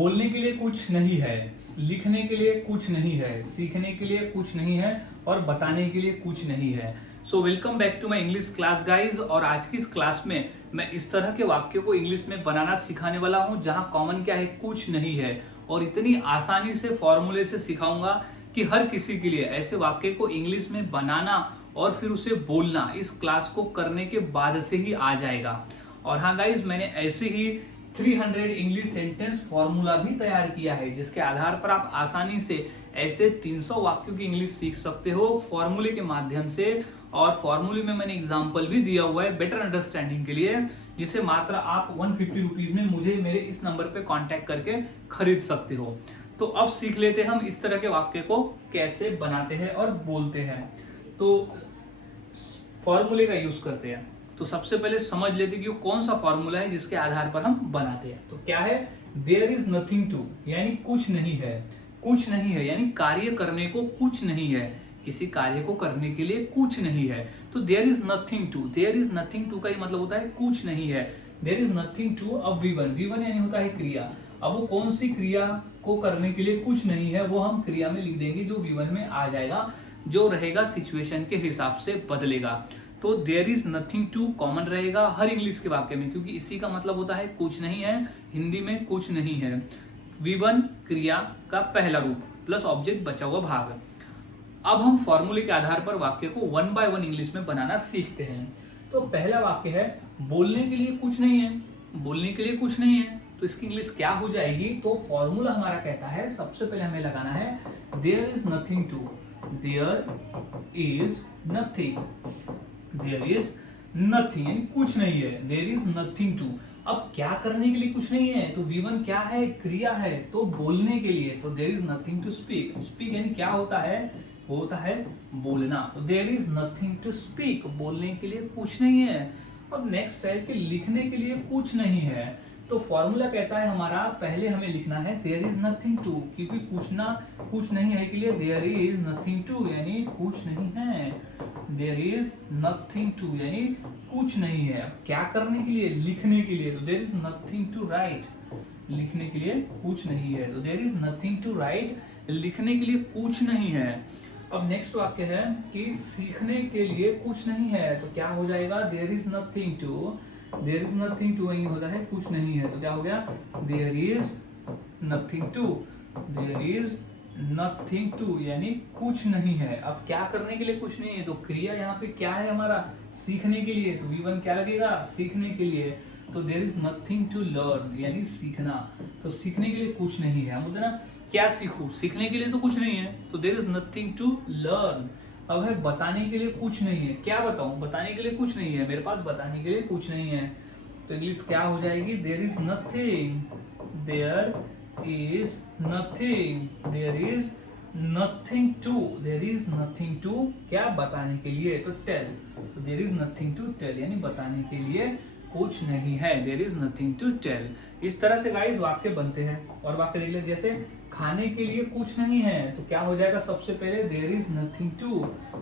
बोलने के लिए कुछ नहीं है, लिखने के लिए कुछ नहीं है, सीखने के लिए कुछ नहीं है और बताने के लिए कुछ नहीं है। So welcome back to my English class guys. और आज की इस क्लास में मैं इस तरह के वाक्यों को इंग्लिश में बनाना सिखाने वाला हूं जहां कॉमन क्या है, कुछ नहीं है, और इतनी आसानी से फॉर्मूले से सिखाऊंगा कि हर किसी के लिए ऐसे वाक्य को इंग्लिश में बनाना और फिर उसे बोलना इस क्लास को करने के बाद से ही आ जाएगा। और हाँ गाइज, मैंने ऐसे ही 300 इंग्लिश सेंटेंस फॉर्मूला भी तैयार किया है जिसके आधार पर आप आसानी से ऐसे 300 वाक्यों की इंग्लिश सीख सकते हो फॉर्मूले के माध्यम से। और फॉर्मूले में मैंने एग्जांपल भी दिया हुआ है बेटर अंडरस्टैंडिंग के लिए, जिसे मात्र आप 150 रुपीज में मुझे मेरे इस नंबर पे कांटेक्ट करके खरीद सकते हो। तो अब सीख लेते हैं हम इस तरह के वाक्य को कैसे बनाते हैं और बोलते हैं। तो फॉर्मूले का यूज करते हैं। तो सबसे पहले समझ लेते हैं कि कौन सा फॉर्मूला है जिसके आधार पर हम बनाते हैं। तो क्या है, देयर इज नथिंग टू, यानी कुछ नहीं है। कुछ नहीं है यानी कार्य करने को कुछ नहीं है, किसी कार्य को करने के लिए कुछ नहीं है। तो there is nothing to, there is nothing to का ही मतलब होता है कुछ नहीं है। There is nothing to. अब V1 यानी होता है क्रिया। अब वो कौन सी क्रिया को करने के लिए कुछ नहीं है वो हम क्रिया में लिख देंगे जो V1 में आ जाएगा, जो रहेगा सिचुएशन के हिसाब से बदलेगा। तो there is nothing to common रहेगा हर इंग्लिश के वाक्य में, क्योंकि इसी का मतलब होता है कुछ नहीं है, हिंदी में कुछ नहीं है। V1 क्रिया का पहला रूप प्लस ऑब्जेक्ट बचा हुआ भाग। अब हम फॉर्मूले के आधार पर वाक्य को 1 बाय 1 इंग्लिश में बनाना सीखते हैं। तो पहला वाक्य है बोलने के लिए कुछ नहीं है। बोलने के लिए कुछ नहीं है तो इसकी इंग्लिश क्या हो जाएगी। तो फॉर्मूला हमारा कहता है सबसे पहले हमें लगाना है there is nothing to. There is nothing, there is nothing यानी कुछ नहीं है। There is nothing to. अब क्या करने के लिए कुछ नहीं है, तो V1 क्या है, क्रिया है, तो बोलने के लिए। तो there is nothing to speak. Speak यानी क्या होता है, वो होता है बोलना। तो there is nothing to speak, बोलने के लिए कुछ नहीं है। अब नेक्स्ट है कि लिखने के लिए कुछ नहीं है। तो फॉर्मूला कहता है हमारा पहले हमें लिखना है देयर इज नथिंग टू, क्योंकि कुछ नहीं है के लिए देयर इज नथिंग टू यानी कुछ नहीं है। देयर इज नथिंग टू यानी कुछ नहीं है। अब क्या करने के लिए, लिखने के लिए। तो there is nothing to write, लिखने के लिए कुछ नहीं है। तो there is nothing to write, लिखने के लिए कुछ नहीं है। अब नेक्स्ट वाक्य है कि सीखने के लिए कुछ नहीं है। तो क्या हो जाएगा, there is nothing to. There is nothing to यानी होता है कुछ नहीं है। तो क्या हो गया, there is nothing to. There is nothing to यानी कुछ नहीं है। अब क्या करने के लिए कुछ नहीं है, तो क्रिया यहाँ पे क्या है हमारा, सीखने के लिए। तो V1 क्या लगेगा, सीखने के लिए। तो there is nothing to learn यानी सीखना। तो सीखने के लिए कुछ नहीं है। हम बोलते ना क्या सीखूं, सीखने के लिए तो कुछ नहीं है। तो there is nothing to learn. अब है बताने के लिए कुछ नहीं है। क्या बताऊं, बताने के लिए कुछ नहीं है, मेरे पास बताने के लिए कुछ नहीं है। तो इंग्लिश क्या हो जाएगी, there is nothing. There is nothing, there is nothing to. There is nothing to क्या, बताने के लिए। तो टेल, तो there is nothing to tell यानी बताने के लिए कुछ नहीं है। There is nothing to tell. इस तरह से गाइस वाक्य बनते हैं। और वाक्य देख ले, जैसे खाने के लिए कुछ नहीं है तो क्या हो जाएगा, सबसे पहले देयर इज नथिंग टू।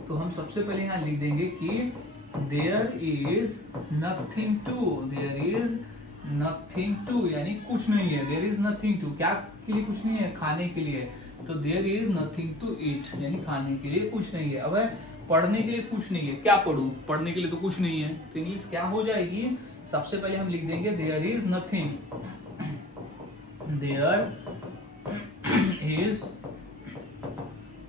तो हम सबसे पहले यहाँ लिख देंगे कि there is nothing to. There is nothing to यानी कुछ नहीं है। देयर इज नथिंग टू क्या के लिए कुछ नहीं है, खाने के लिए। तो there is nothing to eat यानी खाने के लिए कुछ नहीं है। अब है पढ़ने के लिए कुछ नहीं है, क्या पढ़ूं, पढ़ने के लिए तो कुछ नहीं है। तो इंग्लिश क्या हो जाएगी, सबसे पहले हम लिख देंगे there is nothing. There is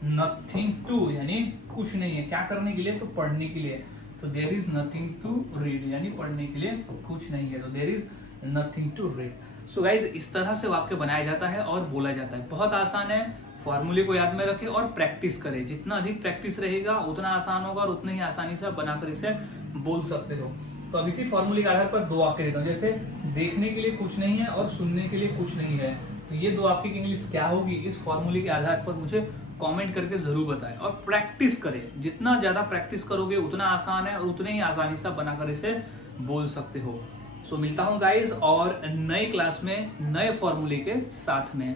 nothing to यानी कुछ नहीं है। क्या करने के लिए, तो पढ़ने के लिए। तो there is nothing to read यानी पढ़ने के लिए कुछ नहीं है। तो there is nothing to read. So guys इस तरह से वाक्य बनाया जाता है और बोला जाता है। बहुत आसान है, फॉर्मूले को याद में रखें और प्रैक्टिस करें। जितना अधिक प्रैक्टिस रहेगा उतना आसान होगा और उतनी ही आसानी से आप बनाकर इसे बोल सकते हो। तो अब इसी फॉर्मूले के आधार पर दो वाक्य देता हूँ, जैसे देखने के लिए कुछ नहीं है और सुनने के लिए कुछ नहीं है। तो ये दो वाक्य की इंग्लिश क्या होगी, इस फॉर्मूले के आधार पर मुझे कमेंट करके जरूर बताएं और प्रैक्टिस करें। जितना ज्यादा प्रैक्टिस करोगे उतना आसान है और उतने ही आसानी से बनाकर इसे बोल सकते हो। सो मिलता हूँ गाइज और नए क्लास में नए फॉर्मूले के साथ में।